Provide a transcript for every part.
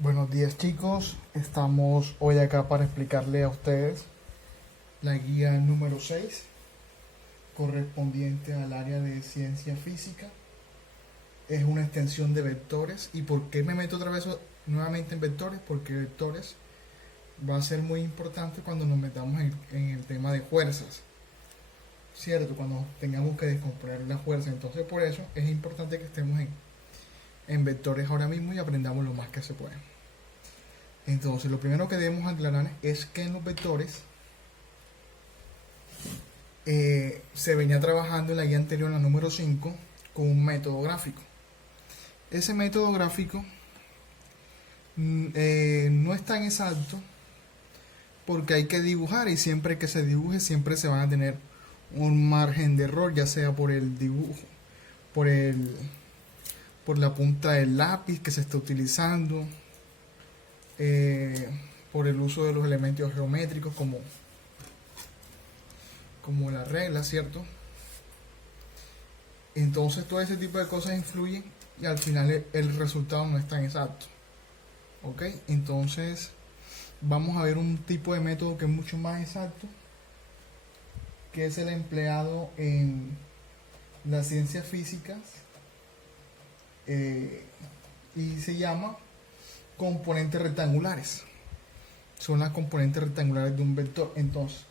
Buenos días chicos, estamos hoy acá para explicarle a ustedes la guía número 6 correspondiente al área de ciencia física. Es una extensión de vectores. ¿Y por qué me meto otra vez nuevamente en vectores? Porque vectores va a ser muy importante cuando nos metamos en el tema de fuerzas, ¿cierto? Cuando tengamos que descomponer la fuerza. Entonces por eso es importante que estemos en vectores ahora mismo y aprendamos lo más que se pueda. Entonces, lo primero que debemos aclarar es que en los vectores se venía trabajando en la guía anterior, la número 5, con un método gráfico. Ese método gráfico no es tan exacto porque hay que dibujar, y siempre que se dibuje siempre se van a tener un margen de error, ya sea por el dibujo, por el por la punta del lápiz que se está utilizando, eh, por el uso de los elementos geométricos como la regla, ¿cierto? Entonces todo ese tipo de cosas influyen y al final el resultado no es tan exacto. ¿Ok? Entonces vamos a ver un tipo de método que es mucho más exacto, que es el empleado en las ciencias físicas, y se llama componentes rectangulares. Son las componentes rectangulares de un vector. Entonces,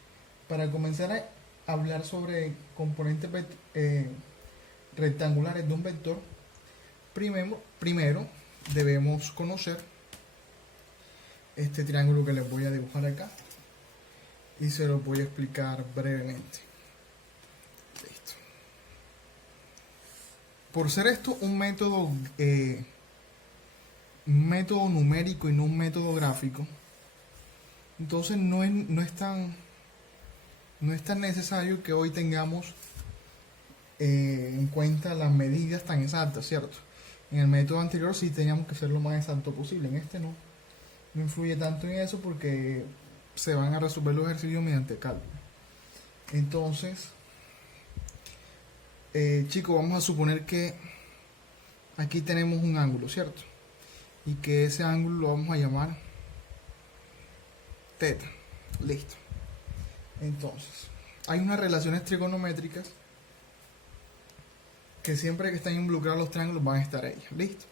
para comenzar a hablar sobre componentes rectangulares de un vector, primero debemos conocer este triángulo que les voy a dibujar acá y se lo voy a explicar brevemente. Listo. Por ser esto un método numérico y no un método gráfico, entonces no es tan necesario que hoy tengamos en cuenta las medidas tan exactas, ¿cierto? En el método anterior sí teníamos que ser lo más exacto posible. En este no influye tanto en eso porque se van a resolver los ejercicios mediante cálculo. Entonces, chicos, vamos a suponer que aquí tenemos un ángulo, ¿cierto? Y que ese ángulo lo vamos a llamar teta. Listo. Entonces, hay unas relaciones trigonométricas que siempre que están involucrados los triángulos van a estar ellas. Listo.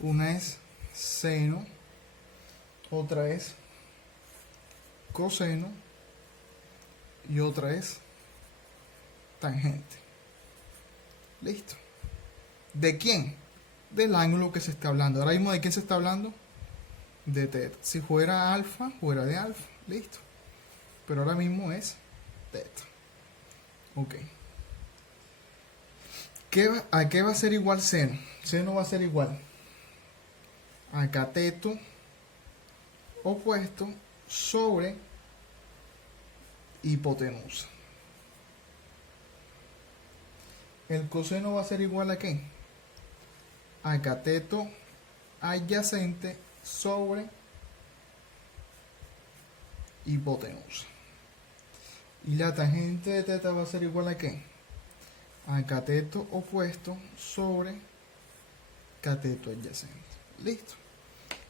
Una es seno, otra es coseno y otra es tangente. Listo. ¿De quién? Del ángulo que se está hablando. Ahora mismo, ¿de quién se está hablando? De teta. Si fuera alfa, fuera de alfa. Listo. Pero ahora mismo es teta. Ok. ¿A qué va a ser igual seno? Seno va a ser igual a cateto opuesto sobre hipotenusa. El coseno va a ser igual a qué? A cateto adyacente sobre hipotenusa. Y la tangente de teta va a ser igual a qué? A cateto opuesto sobre cateto adyacente. Listo.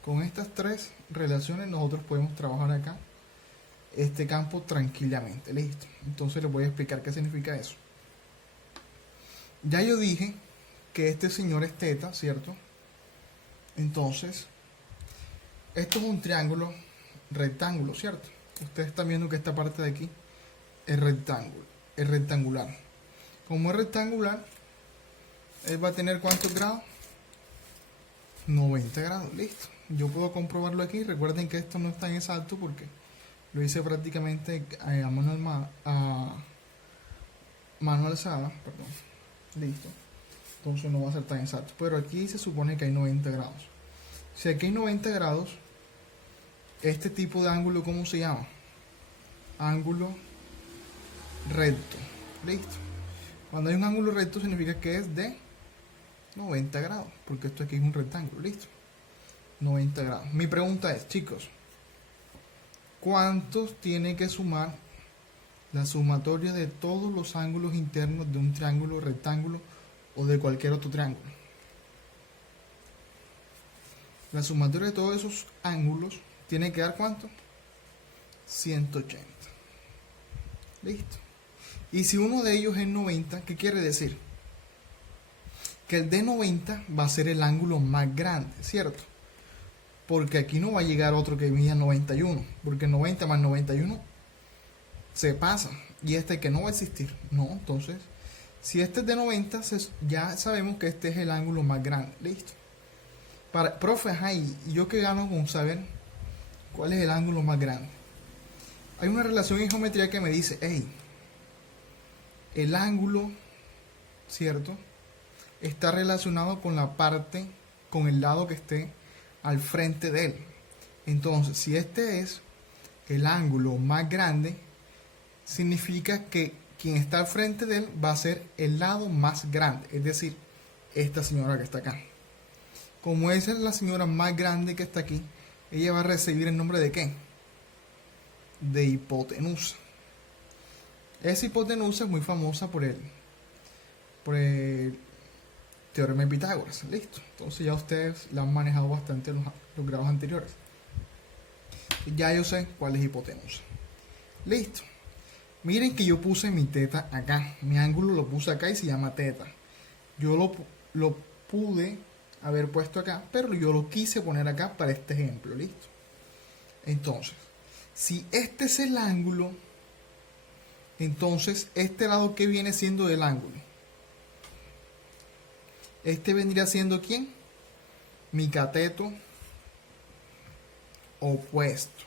Con estas tres relaciones nosotros podemos trabajar acá este campo tranquilamente. Listo. Entonces les voy a explicar qué significa eso. Ya yo dije que este señor es teta, ¿cierto? Entonces, esto es un triángulo rectángulo, ¿cierto? Ustedes están viendo que esta parte de aquí es rectangular. Como es rectangular, él va a tener ¿cuántos grados? 90 grados, listo. Yo puedo comprobarlo aquí. Recuerden que esto no es tan exacto porque lo hice prácticamente a mano alzada, perdón. Listo. Entonces no va a ser tan exacto. Pero aquí se supone que hay 90 grados. Si aquí hay 90 grados, este tipo de ángulo, ¿cómo se llama? Ángulo recto. Listo. Cuando hay un ángulo recto significa que es de 90 grados, porque esto aquí es un rectángulo. Listo. 90 grados. Mi pregunta es, chicos, ¿cuántos tiene que sumar la sumatoria de todos los ángulos internos de un triángulo rectángulo o de cualquier otro triángulo? La sumatoria de todos esos ángulos tiene que dar ¿cuánto? 180. Listo. Y si uno de ellos es 90, ¿qué quiere decir? Que el de 90 va a ser el ángulo más grande, ¿cierto? Porque aquí no va a llegar otro que mida 91, porque 90 más 91 se pasa, y este que no va a existir. No, entonces, si este es de 90, ya sabemos que este es el ángulo más grande. Listo. Profe, ajá, ¿y yo qué gano con saber cuál es el ángulo más grande? Hay una relación en geometría que me dice, hey, el ángulo, ¿cierto?, está relacionado con la parte, con el lado que esté al frente de él. Entonces, si este es el ángulo más grande, significa que quien está al frente de él va a ser el lado más grande, es decir, esta señora que está acá. Como esa es la señora más grande que está aquí, ella va a recibir el nombre de ¿qué? De hipotenusa. Esa hipotenusa es muy famosa por el teorema de Pitágoras. Listo. Entonces ya ustedes la han manejado bastante en los grados anteriores. Ya yo sé cuál es hipotenusa. Listo. Miren que yo puse mi teta acá. Mi ángulo lo puse acá y se llama teta. Yo lo pude haber puesto acá, pero yo lo quise poner acá para este ejemplo. Listo. Entonces, si este es el ángulo, entonces este lado que viene siendo del ángulo, este vendría siendo ¿quién? Mi cateto opuesto.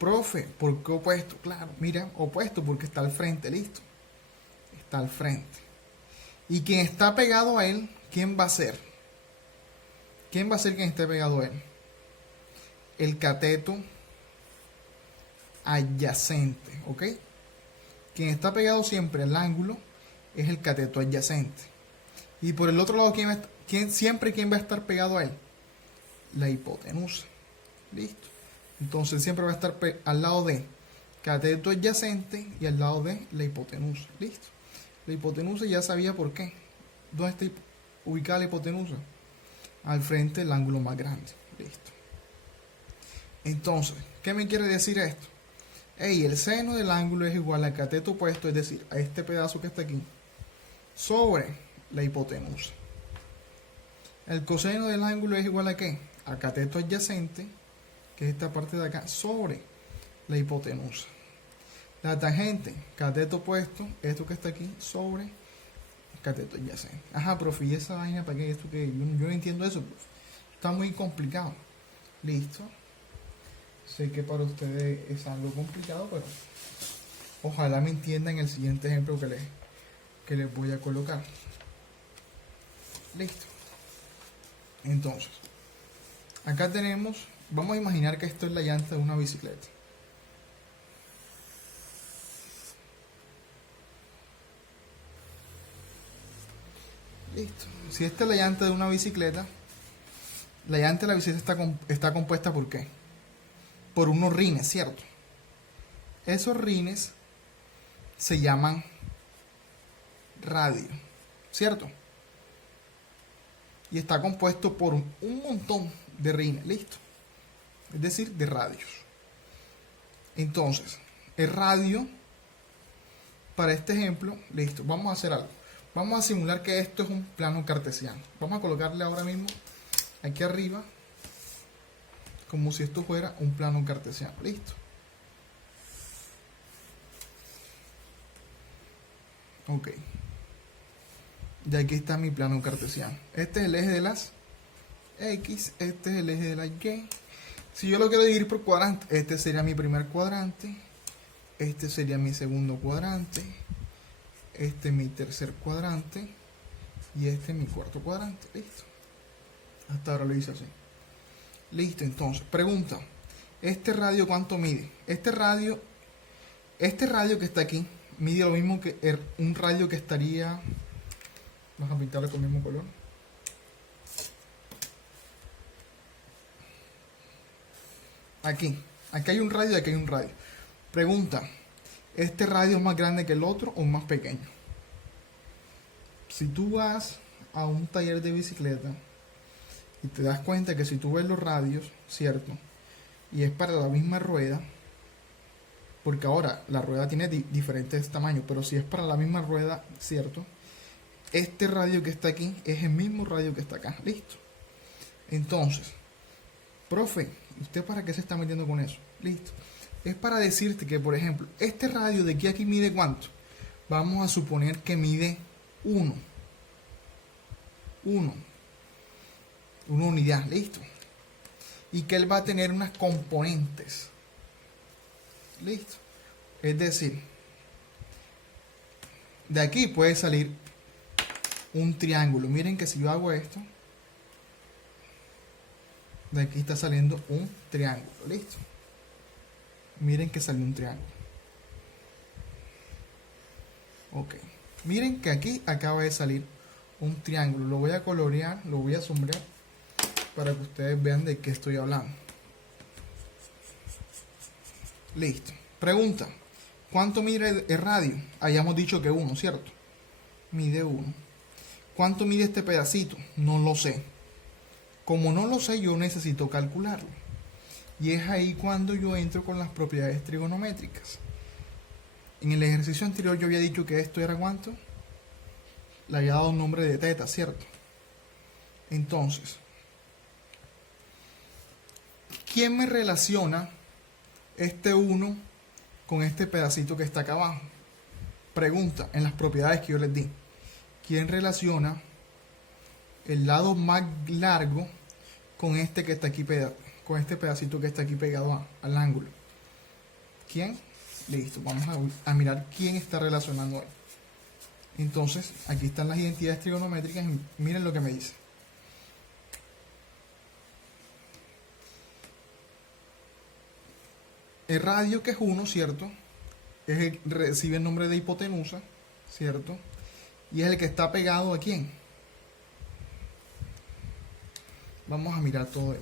Profe, ¿por qué opuesto? Claro, mira, opuesto porque está al frente, listo. Está al frente. Y quien está pegado a él, ¿quién va a ser? ¿Quién va a ser quien esté pegado a él? El cateto adyacente, ¿ok? Quien está pegado siempre al ángulo es el cateto adyacente. Y por el otro lado, ¿quién va a estar pegado a él? La hipotenusa. Listo. Entonces siempre va a estar al lado de cateto adyacente y al lado de la hipotenusa. Listo. La hipotenusa ya sabía por qué. ¿Dónde está ubicada la hipotenusa? Al frente del ángulo más grande. Listo. Entonces, ¿qué me quiere decir esto? Hey, el seno del ángulo es igual al cateto opuesto, es decir, a este pedazo que está aquí, sobre la hipotenusa. El coseno del ángulo es igual a ¿qué? A cateto adyacente, que es esta parte de acá, sobre la hipotenusa. La tangente, cateto opuesto, esto que está aquí, sobre cateto adyacente. Ajá, profe, ¿y esa vaina para qué? Esto que yo no entiendo eso, profe. Está muy complicado. Listo. Sé que para ustedes es algo complicado, pero ojalá me entiendan el siguiente ejemplo que les voy a colocar. Listo. Entonces, acá tenemos, vamos a imaginar que esto es la llanta de una bicicleta. Listo. Si esta es la llanta de una bicicleta, la llanta de la bicicleta está compuesta ¿por qué? Por unos rines, ¿cierto? Esos rines se llaman radio, ¿cierto? Y está compuesto por un montón de rines, listo. Es decir, de radios. Entonces, el radio, para este ejemplo, listo, vamos a hacer algo. Vamos a simular que esto es un plano cartesiano. Vamos a colocarle ahora mismo aquí arriba como si esto fuera un plano cartesiano. Listo. Ok. Y aquí está mi plano cartesiano. Este es el eje de las X, este es el eje de la Y. Si yo lo quiero dividir por cuadrantes, este sería mi primer cuadrante, este sería mi segundo cuadrante, este es mi tercer cuadrante y este es mi cuarto cuadrante. Listo. Hasta ahora lo hice así. Listo, entonces, pregunta. ¿Este radio cuánto mide? Este radio que está aquí mide lo mismo que un radio que estaría... Vamos a pintarlo con el mismo color. Aquí hay un radio y aquí hay un radio. Pregunta. ¿Este radio es más grande que el otro o más pequeño? Si tú vas a un taller de bicicleta, Y te das cuenta que si tú ves los radios, ¿cierto? Y es para la misma rueda, porque ahora la rueda tiene diferentes tamaños, pero si es para la misma rueda, ¿cierto? Este radio que está aquí es el mismo radio que está acá. Listo. Entonces, profe, ¿usted para qué se está metiendo con eso? Listo. Es para decirte que, por ejemplo, este radio de aquí a aquí mide ¿cuánto? Vamos a suponer que mide 1. 1. Una unidad, listo. Y que él va a tener unas componentes. Listo. Es decir, de aquí puede salir un triángulo. Miren que si yo hago esto, de aquí está saliendo un triángulo. Listo. Miren que salió un triángulo. Ok. Miren que aquí acaba de salir un triángulo. Lo voy a colorear, lo voy a sombrear para que ustedes vean de qué estoy hablando. Listo. Pregunta. ¿Cuánto mide el radio? Hayamos dicho que 1, ¿cierto? Mide 1. ¿Cuánto mide este pedacito? No lo sé. Como no lo sé, yo necesito calcularlo. Y es ahí cuando yo entro con las propiedades trigonométricas. En el ejercicio anterior yo había dicho que esto era ¿cuánto? Le había dado un nombre de teta, ¿cierto? Entonces, ¿quién me relaciona este 1 con este pedacito que está acá abajo? Pregunta, en las propiedades que yo les di. ¿Quién relaciona el lado más largo con este que está aquí con este pedacito que está aquí pegado al ángulo? ¿Quién? Listo, vamos a mirar quién está relacionando ahí. Entonces, aquí están las identidades trigonométricas y miren lo que me dice. El radio, que es 1, ¿cierto? Recibe el nombre de hipotenusa, ¿cierto? Y es el que está pegado ¿a quién? Vamos a mirar toda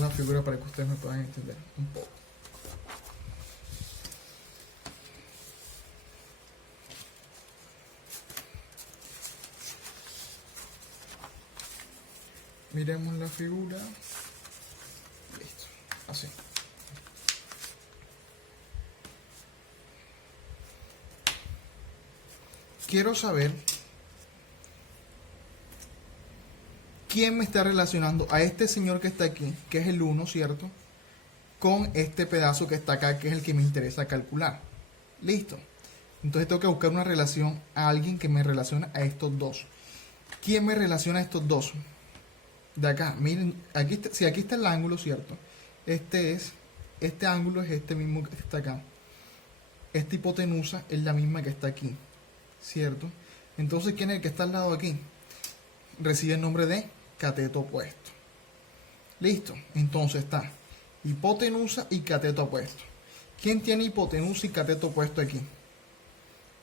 la figura para que ustedes me puedan entender un poco. Miremos la figura. Listo. Así. Quiero saber quién me está relacionando a este señor que está aquí, que es el 1, ¿cierto? Con este pedazo que está acá, que es el que me interesa calcular. Listo. Entonces tengo que buscar una relación a alguien que me relacione a estos dos. ¿Quién me relaciona a estos dos? De acá, miren, aquí si aquí está el ángulo, ¿cierto? Este ángulo es este mismo que está acá. Esta hipotenusa es la misma que está aquí, ¿cierto? Entonces, ¿quién es el que está al lado aquí? Recibe el nombre de cateto opuesto. Listo. Entonces está hipotenusa y cateto opuesto. ¿Quién tiene hipotenusa y cateto opuesto aquí?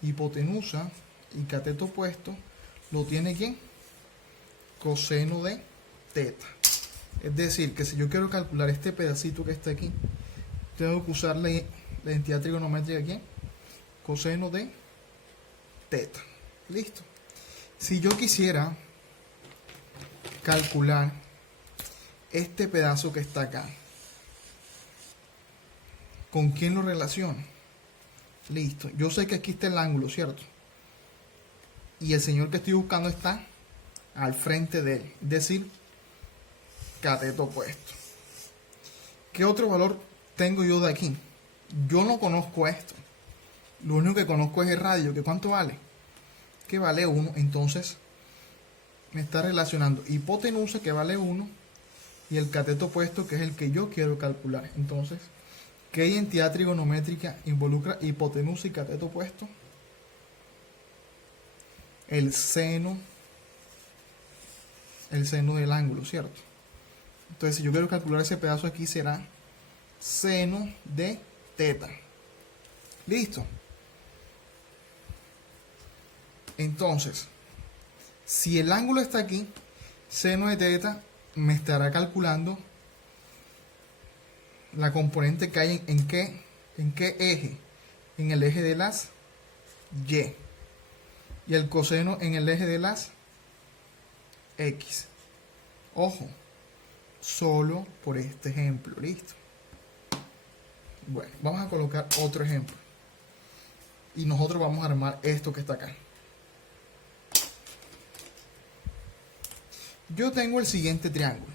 Hipotenusa y cateto opuesto lo tiene ¿quién? Coseno de teta. Es decir, que si yo quiero calcular este pedacito que está aquí, tengo que usar la identidad trigonométrica aquí, coseno de teta. Listo. Si yo quisiera calcular este pedazo que está acá, ¿con quién lo relaciono? Listo. Yo sé que aquí está el ángulo, ¿cierto? Y el señor que estoy buscando está al frente de él, es decir, cateto opuesto. ¿Qué otro valor tengo yo de aquí? Yo no conozco esto. Lo único que conozco es el radio, que ¿cuánto vale? Que vale 1. Entonces me está relacionando hipotenusa, que vale 1, y el cateto opuesto, que es el que yo quiero calcular. Entonces, ¿qué identidad trigonométrica involucra hipotenusa y cateto opuesto? El seno del ángulo, ¿cierto? Entonces, si yo quiero calcular ese pedazo aquí, será seno de teta. Listo. Entonces, si el ángulo está aquí, seno de teta me estará calculando la componente que hay en qué eje. En el eje de las Y. Y el coseno en el eje de las X. Ojo, solo por este ejemplo, listo. Bueno, vamos a colocar otro ejemplo. Y nosotros vamos a armar esto que está acá. Yo tengo el siguiente triángulo.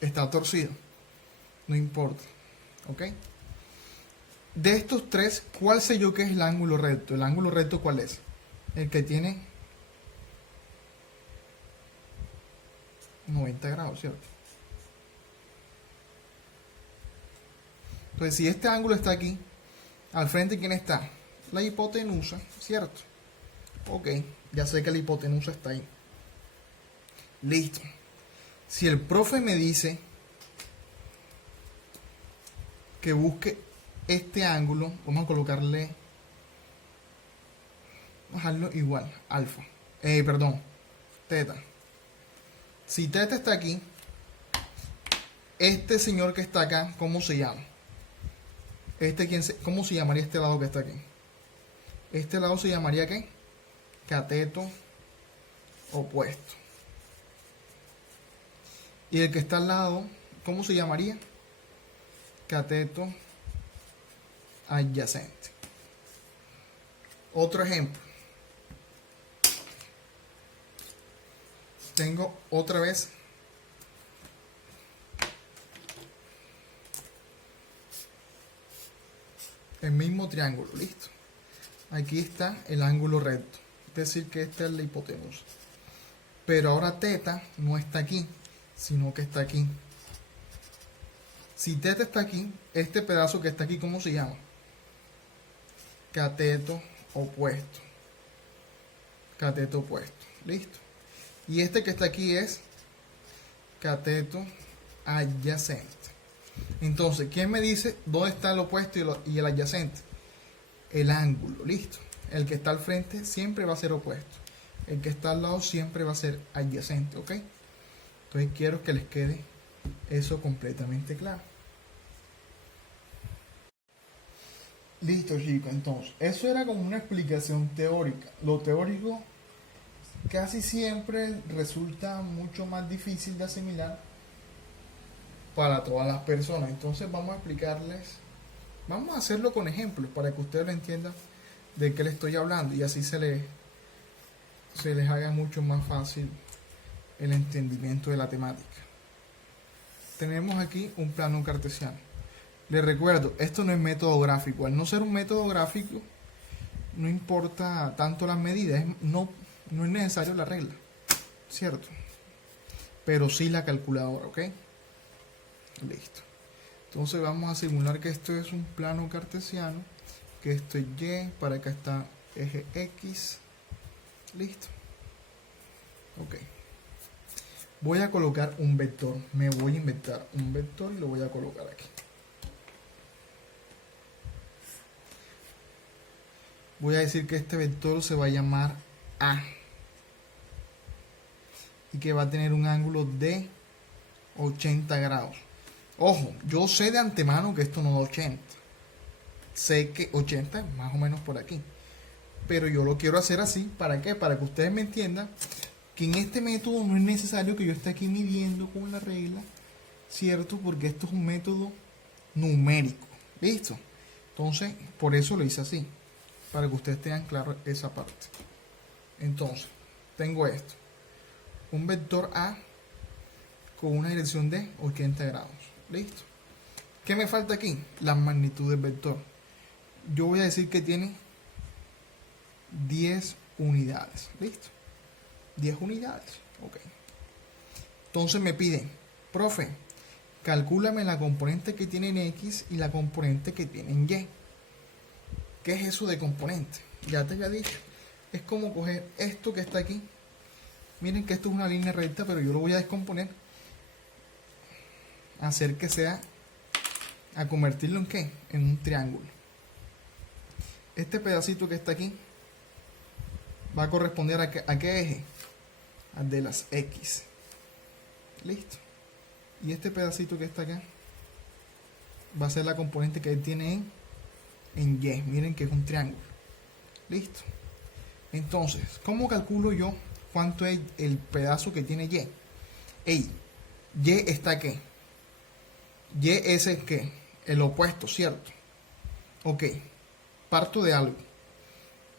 Está torcido. No importa. ¿Ok? De estos tres, ¿cuál sé yo que es el ángulo recto? ¿El ángulo recto cuál es? El que tiene 90 grados, ¿cierto? Entonces, si este ángulo está aquí, al frente, ¿quién está? La hipotenusa, ¿cierto? Ok, ya sé que la hipotenusa está ahí. Listo. Si el profe me dice que busque este ángulo, vamos a colocarle, vamos a dejarlo igual, alfa. Perdón, teta. Si teta está aquí, este señor que está acá, ¿cómo se llama? ¿Cómo se llamaría este lado que está aquí? Este lado se llamaría ¿qué? Cateto opuesto. Y el que está al lado, ¿cómo se llamaría? Cateto adyacente. Otro ejemplo. Tengo otra vez el mismo triángulo, listo. Aquí está el ángulo recto, es decir que esta es la hipotenusa. Pero ahora teta no está aquí, sino que está aquí. Si teta está aquí, este pedazo que está aquí, ¿cómo se llama? Cateto opuesto. Cateto opuesto, listo. Y este que está aquí es cateto adyacente. Entonces, ¿quién me dice dónde está el opuesto y el adyacente? El ángulo, listo. El que está al frente siempre va a ser opuesto. El que está al lado siempre va a ser adyacente, ¿ok? Entonces quiero que les quede eso completamente claro. Listo, chicos. Entonces, eso era como una explicación teórica. Lo teórico casi siempre resulta mucho más difícil de asimilar para todas las personas. Entonces vamos a explicarles, vamos a hacerlo con ejemplos para que ustedes lo entiendan de qué les estoy hablando y así se les haga mucho más fácil el entendimiento de la temática. Tenemos aquí un plano cartesiano. Les recuerdo, esto no es método gráfico. Al no ser un método gráfico, no importa tanto las medidas, no es necesario la regla, ¿cierto? Pero sí la calculadora, ¿ok? Listo. Entonces vamos a simular que esto es un plano cartesiano, que esto es Y, para acá está eje X. Listo. Ok. Voy a colocar un vector. Me voy a inventar un vector y lo voy a colocar aquí. Voy a decir que este vector se va a llamar A y que va a tener un ángulo de 80 grados. Ojo, yo sé de antemano que esto no da 80. Sé que 80 es más o menos por aquí. Pero yo lo quiero hacer así. ¿Para qué? Para que ustedes me entiendan que en este método no es necesario que yo esté aquí midiendo con la regla, ¿cierto? Porque esto es un método numérico. ¿Listo? Entonces, por eso lo hice así. Para que ustedes tengan claro esa parte. Entonces, tengo esto. Un vector A con una dirección de 80 grados. Listo. ¿Qué me falta aquí? La magnitud del vector. Yo voy a decir que tiene 10 unidades. Listo. 10 unidades. Ok. Entonces me piden, profe, calcúlame la componente que tiene en X y la componente que tiene en Y. ¿Qué es eso de componente? Ya te había dicho. Es como coger esto que está aquí. Miren que esto es una línea recta, pero yo lo voy a descomponer. Hacer que sea, a convertirlo en ¿qué? En un triángulo. Este pedacito que está aquí va a corresponder a qué eje? Al de las X. Listo. Y este pedacito que está acá va a ser la componente que él tiene en Y. Miren que es un triángulo. Listo. Entonces, ¿cómo calculo yo cuánto es el pedazo que tiene Y. Ey, Y está ¿qué? Y es el ¿qué? El opuesto, ¿cierto? Ok, parto de algo.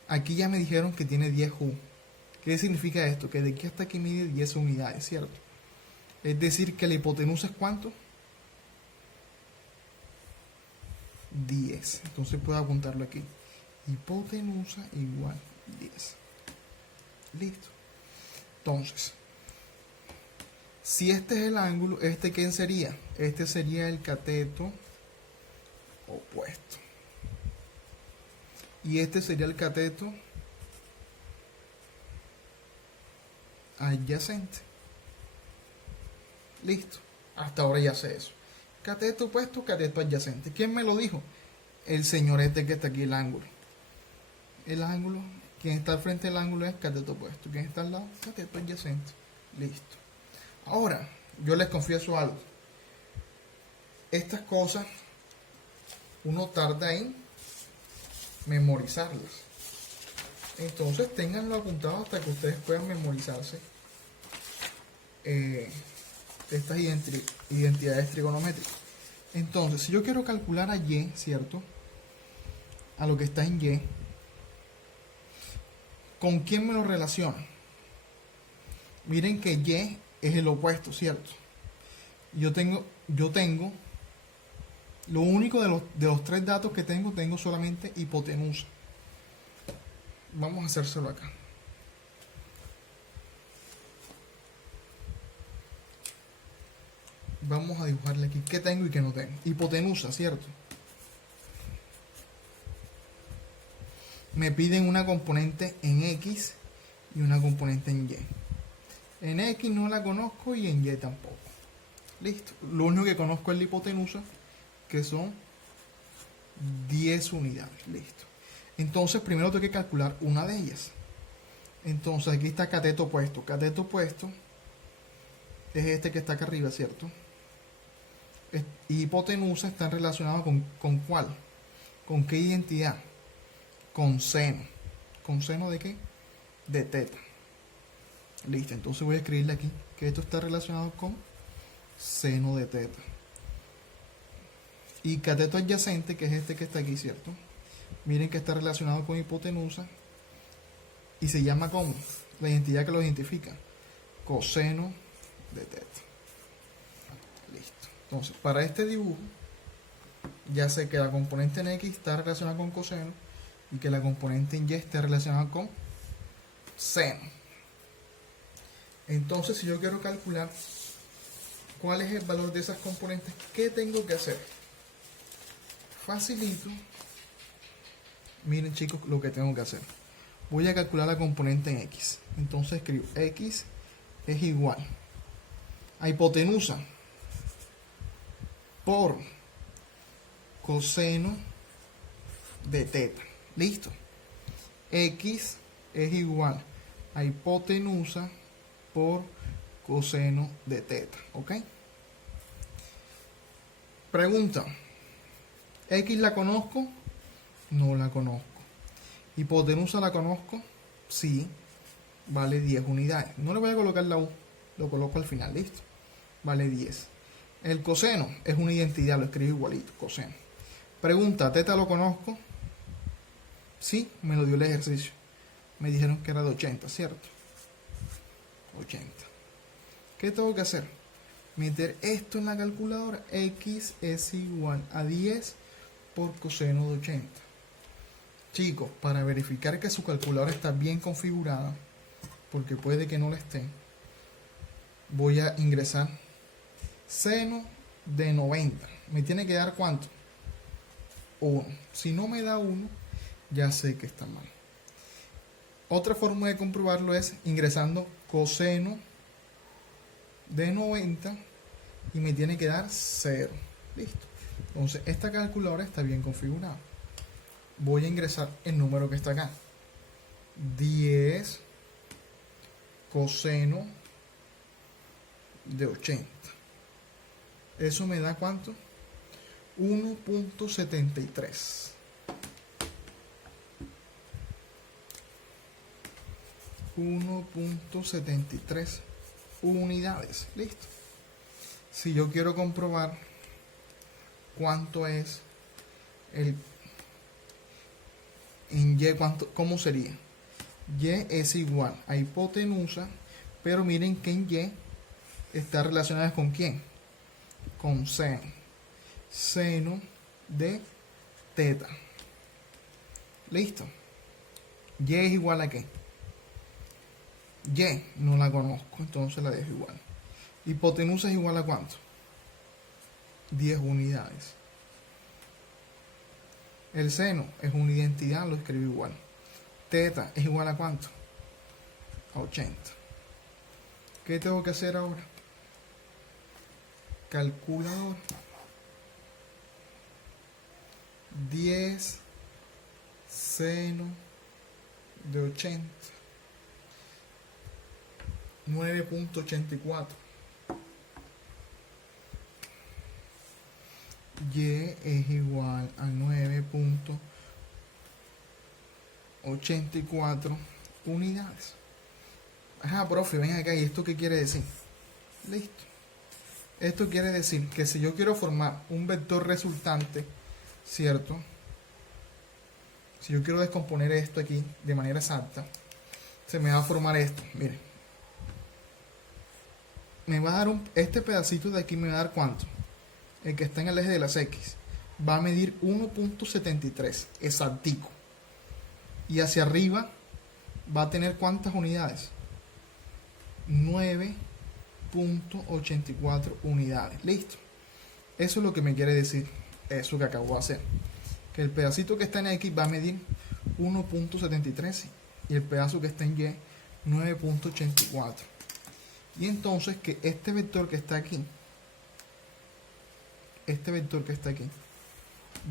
Aquí ya me dijeron que tiene 10 U. ¿Qué significa esto? Que de aquí hasta aquí mide 10 unidades, ¿cierto? Es decir, que la hipotenusa es ¿cuánto? 10. Entonces puedo apuntarlo aquí. Hipotenusa igual 10. Listo. Entonces, si este es el ángulo, ¿este quién sería? Este sería el cateto opuesto. Y este sería el cateto adyacente. Listo. Hasta ahora ya sé eso. Cateto opuesto, cateto adyacente. ¿Quién me lo dijo? El señor este que está aquí, el ángulo. El ángulo, quien está al frente del ángulo es cateto opuesto. Quien está al lado, cateto adyacente. Listo. Ahora, yo les confieso algo. Estas cosas, uno tarda en memorizarlas. Entonces, ténganlo apuntado hasta que ustedes puedan memorizarse estas identidades trigonométricas. Entonces, si yo quiero calcular a Y, ¿cierto? A lo que está en Y, ¿con quién me lo relaciono? Miren que Y es el opuesto, ¿cierto? Yo tengo, lo único de los tres datos que tengo solamente hipotenusa. Vamos a hacérselo acá. Vamos a dibujarle aquí qué tengo y qué no tengo. Hipotenusa, ¿cierto? Me piden una componente en X y una componente en Y. En X no la conozco y en Y tampoco. Listo. Lo único que conozco es la hipotenusa, que son 10 unidades. Listo. Entonces primero tengo que calcular una de ellas. Entonces aquí está cateto opuesto. Cateto opuesto es este que está acá arriba, ¿cierto? Y hipotenusa están relacionados ¿con cuál? ¿Con qué identidad? Con seno. ¿Con seno de qué? De teta. Listo, entonces voy a escribirle aquí que esto está relacionado con seno de teta. Y cateto adyacente, que es este que está aquí, ¿cierto? Miren que está relacionado con hipotenusa y se llama como la identidad que lo identifica, coseno de teta. Listo. Entonces, para este dibujo ya sé que la componente en X está relacionada con coseno y que la componente en Y está relacionada con seno. Entonces, si yo quiero calcular cuál es el valor de esas componentes, ¿qué tengo que hacer? Facilito. Miren, chicos, lo que tengo que hacer. Voy a calcular la componente en X. Entonces escribo X es igual a hipotenusa por coseno de teta. Listo. X es igual a hipotenusa por coseno de teta. ¿Ok? Pregunta. ¿X la conozco? No la conozco. ¿Hipotenusa la conozco? Sí. Vale 10 unidades. No le voy a colocar la U. Lo coloco al final. Listo. Vale 10. El coseno es una identidad. Lo escribo igualito. Coseno. Pregunta. ¿Teta lo conozco? Sí. Me lo dio el ejercicio. Me dijeron que era de 80, ¿cierto? 80. ¿Qué tengo que hacer? Meter esto en la calculadora. X es igual a 10 por coseno de 80. Chicos, para verificar que su calculadora está bien configurada, porque puede que no lo esté, voy a ingresar seno de 90. ¿Me tiene que dar cuánto? 1. Si no me da 1, ya sé que está mal. Otra forma de comprobarlo es ingresando coseno de 90 y me tiene que dar 0. Listo. Entonces, esta calculadora está bien configurada. Voy a ingresar el número que está acá. 10 coseno de 80. Eso me da ¿cuánto? 1.73. 1.73 unidades. Listo. Si yo quiero comprobar cuánto es el en Y, ¿cómo sería? Y es igual a hipotenusa, pero miren que en Y está relacionada con quién, con seno, seno de teta. Listo. Y es igual a qué, Y no la conozco, entonces la dejo igual. Hipotenusa es igual a cuánto, 10 unidades. El seno es una identidad, lo escribo igual. Teta es igual a cuánto, a 80. ¿Qué tengo que hacer ahora? Calculador. 10 seno de 80, 9.84. Y es igual a 9.84 unidades. Ajá, profe, ven acá, ¿y esto qué quiere decir? Listo. Esto quiere decir que si yo quiero formar un vector resultante, ¿cierto? Si yo quiero descomponer esto aquí de manera exacta, se me va a formar esto, miren. Me va a dar este pedacito de aquí me va a dar ¿cuánto? El que está en el eje de las X. Va a medir 1.73, exactico. Y hacia arriba va a tener ¿cuántas unidades? 9.84 unidades. Listo. Eso es lo que me quiere decir eso que acabo de hacer. Que el pedacito que está en X va a medir 1.73 y el pedazo que está en Y 9.84. Y entonces que este vector que está aquí,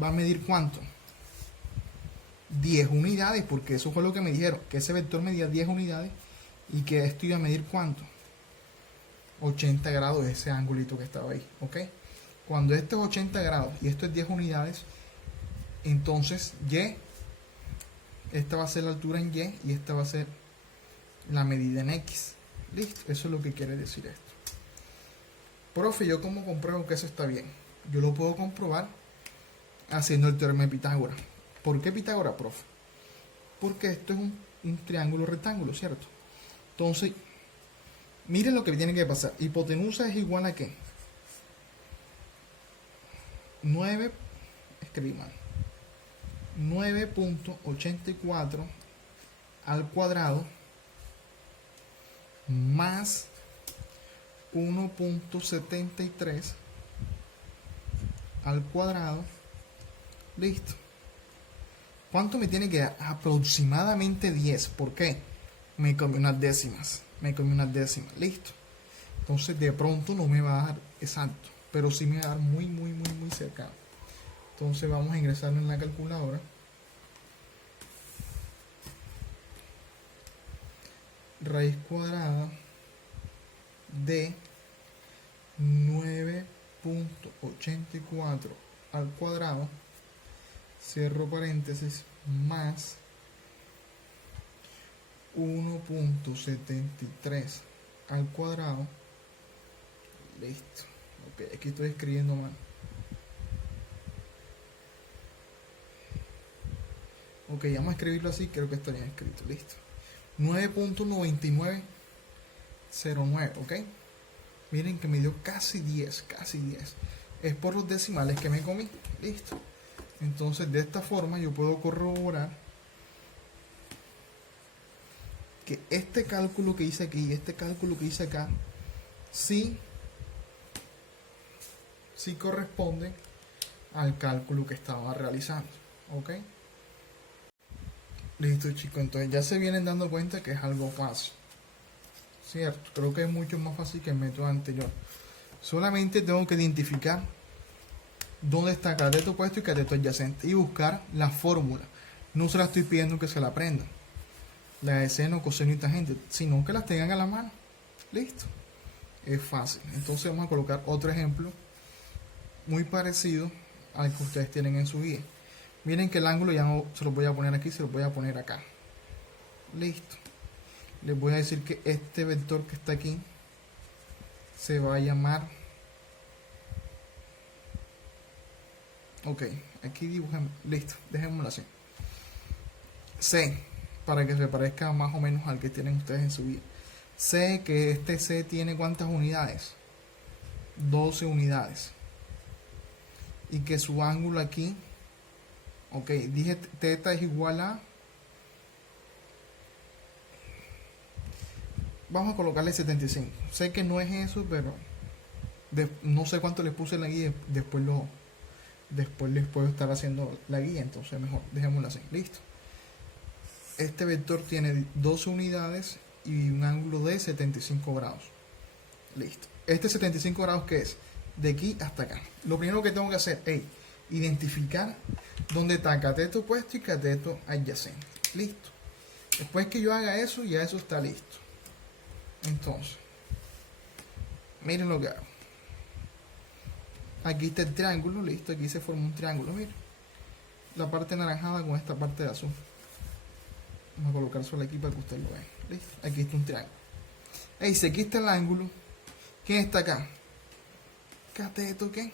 va a medir ¿cuánto? 10 unidades, porque eso fue lo que me dijeron, que ese vector medía 10 unidades y que esto iba a medir ¿cuánto? 80 grados, ese ángulo que estaba ahí, ¿ok? Cuando esto es 80 grados y esto es 10 unidades, entonces Y, esta va a ser la altura en Y y esta va a ser la medida en X. Listo, eso es lo que quiere decir esto. Profe, ¿yo cómo compruebo que eso está bien? Yo lo puedo comprobar haciendo el teorema de Pitágoras. ¿Por qué Pitágoras, profe? Porque esto es un triángulo rectángulo, ¿cierto? Entonces, miren lo que tiene que pasar. Hipotenusa es igual a ¿qué? 9.84 al cuadrado más 1.73 al cuadrado. Listo. ¿Cuánto me tiene que dar? Aproximadamente 10. ¿Por qué? Me comí unas décimas. Listo. Entonces de pronto no me va a dar exacto, pero sí me va a dar muy cercano. Entonces vamos a ingresarlo en la calculadora. Raíz cuadrada de 9.84 al cuadrado, cierro paréntesis, más 1.73 al cuadrado. Listo. Ok, aquí estoy escribiendo mal. Ok, vamos a escribirlo así, creo que está bien escrito. Listo. 9.9909, ok. Miren que me dio casi 10. Es por los decimales que me comí. Listo. Entonces de esta forma yo puedo corroborar que este cálculo que hice aquí y este cálculo que hice acá sí corresponde al cálculo que estaba realizando, ok. Listo, chicos, entonces ya se vienen dando cuenta que es algo fácil, cierto. Creo que es mucho más fácil que el método anterior. Solamente tengo que identificar dónde está cateto opuesto y cateto adyacente y buscar la fórmula. No se la estoy pidiendo que se la aprendan, la de seno, coseno y tangente, sino que las tengan a la mano. Listo, es fácil. Entonces vamos a colocar otro ejemplo muy parecido al que ustedes tienen en su guía. Miren que el ángulo ya no se lo voy a poner aquí, se lo voy a poner acá. Listo. les voy a decir que este vector que está aquí se va a llamar, ok, aquí dibujamos, listo, dejémoslo así, C, para que se parezca más o menos al que tienen ustedes en su vida. C, que este C tiene ¿cuántas unidades? 12 unidades. Y que su ángulo aquí, ok, dije teta es igual a, vamos a colocarle 75. Sé que no es eso, pero no sé cuánto les puse en la guía, después les puedo estar haciendo la guía, entonces mejor dejémoslo así, listo. Este vector tiene 12 unidades y un ángulo de 75 grados. Listo. Este 75 grados, ¿qué es? De aquí hasta acá. Lo primero que tengo que hacer es identificar dónde está cateto opuesto y cateto adyacente. Listo. Después que yo haga eso, ya eso está listo. Entonces, miren lo que hago. Aquí está el triángulo, listo. Aquí se forma un triángulo, miren. La parte naranjada con esta parte de azul. Vamos a colocar solo aquí para que ustedes lo vean. ¿Listo? Aquí está un triángulo. Si aquí está el ángulo, ¿quién está acá? Cateto, ¿qué?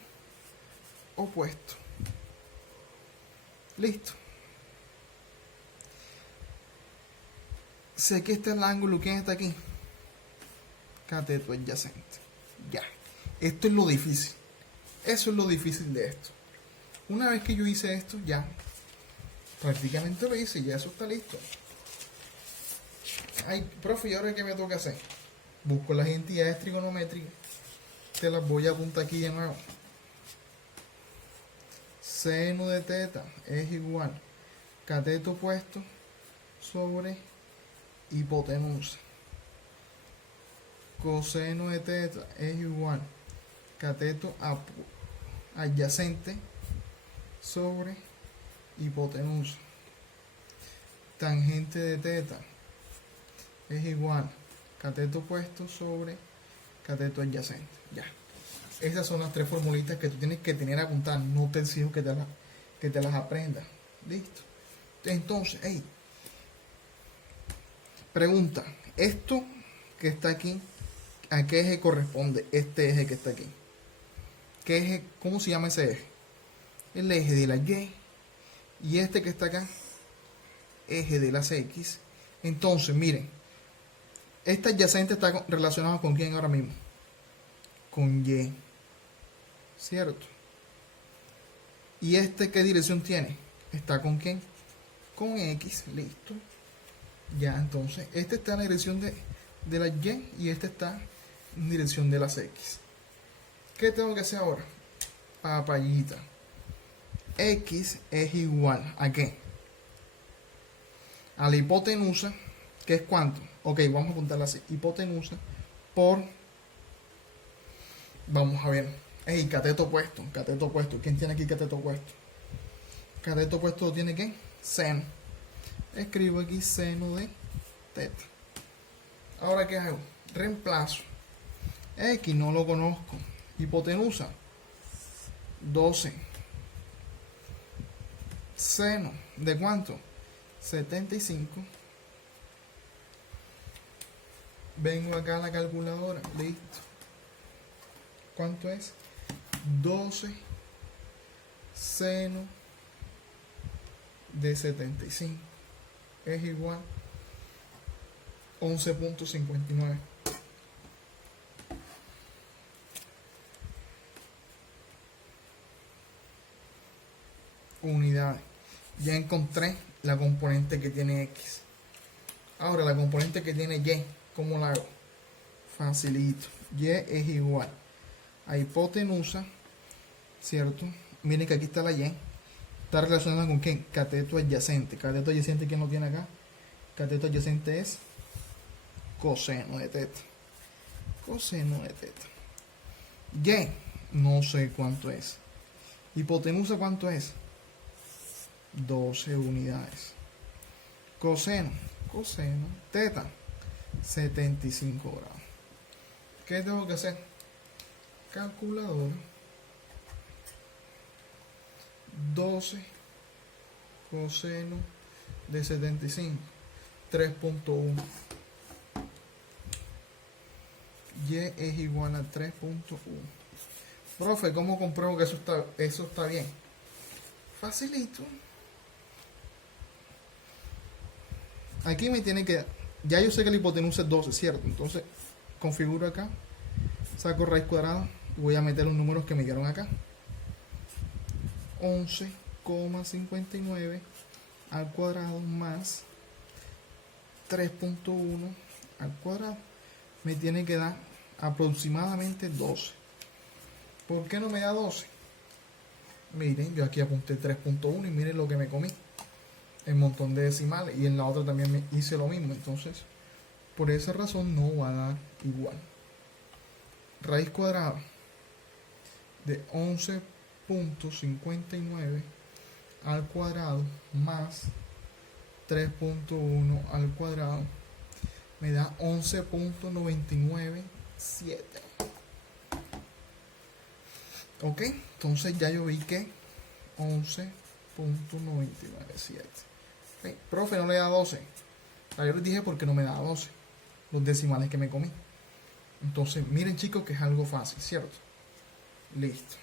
Opuesto. Listo. Si aquí está el ángulo, ¿quién está aquí? Cateto adyacente. Ya. Esto es lo difícil. Eso es lo difícil de esto. Una vez que yo hice esto, ya. Prácticamente lo hice, ya eso está listo. Ay, profe, ¿y ahora qué me toca hacer? Busco las entidades trigonométricas. Te las voy a apuntar aquí de nuevo. Seno de teta es igual cateto opuesto sobre hipotenusa. Coseno de teta es igual cateto adyacente sobre hipotenusa. Tangente de teta es igual cateto opuesto sobre cateto adyacente. Ya. Esas son las tres formulitas que tú tienes que tener apuntadas. No te exijo que te las aprendas. Listo. Entonces, pregunta. Esto que está aquí, ¿a qué eje corresponde este eje que está aquí? ¿Qué eje? ¿Cómo se llama ese eje? El eje de la Y. Y este que está acá, eje de las X. Entonces, miren. Esta adyacente está relacionada con quién ahora mismo. Con Y. ¿Cierto? ¿Y este qué dirección tiene? ¿Está con quién? Con X. Listo. Ya, entonces, este está en la dirección de la Y este está en dirección de las X. ¿Qué tengo que hacer ahora? Papayita. X es igual ¿a qué? A la hipotenusa, que es ¿cuánto? Ok, vamos a apuntarla así. Hipotenusa por, vamos a ver, cateto opuesto. Cateto opuesto. ¿Quién tiene aquí cateto opuesto? Cateto opuesto tiene ¿qué? Seno. Escribo aquí seno de teta. Ahora, ¿qué hago? Reemplazo. X no lo conozco. Hipotenusa 12. Seno ¿de cuánto? 75. Vengo acá a la calculadora. Listo. ¿Cuánto es? 12 seno de 75 es igual 11.59. Unidades. Ya encontré la componente que tiene X. Ahora la componente que tiene Y, ¿cómo la hago? Facilito. Y es igual a hipotenusa, ¿cierto? Miren que aquí está la Y. Está relacionada con ¿qué? Cateto adyacente. Cateto adyacente, ¿quién lo tiene acá? Cateto adyacente es coseno de teta. Coseno de teta. Y, no sé cuánto es. Hipotenusa, ¿cuánto es? 12 unidades. Coseno, teta, 75 grados. ¿Qué tengo que hacer? Calculadora. 12 coseno de 75, 3.1. y es igual a 3.1. Profe, ¿cómo compruebo que eso está bien? Facilito. Aquí me tiene que... Ya yo sé que la hipotenusa es 12, ¿cierto? Entonces, configuro acá, saco raíz cuadrada y voy a meter los números que me dieron acá. 11,59 al cuadrado más 3.1 al cuadrado. Me tiene que dar aproximadamente 12. ¿Por qué no me da 12? Miren, yo aquí apunté 3.1 y miren lo que me comí. El montón de decimales. Y en la otra también me hice lo mismo. Entonces, por esa razón no va a dar igual. Raíz cuadrada de 11.59 al cuadrado más 3.1 al cuadrado me da 11.997. Ok, entonces ya yo vi que 11.997. Okay. Profe, no le da 12. Yo les dije porque no me da 12 los decimales que me comí. Entonces miren chicos que es algo fácil, ¿cierto? Listo.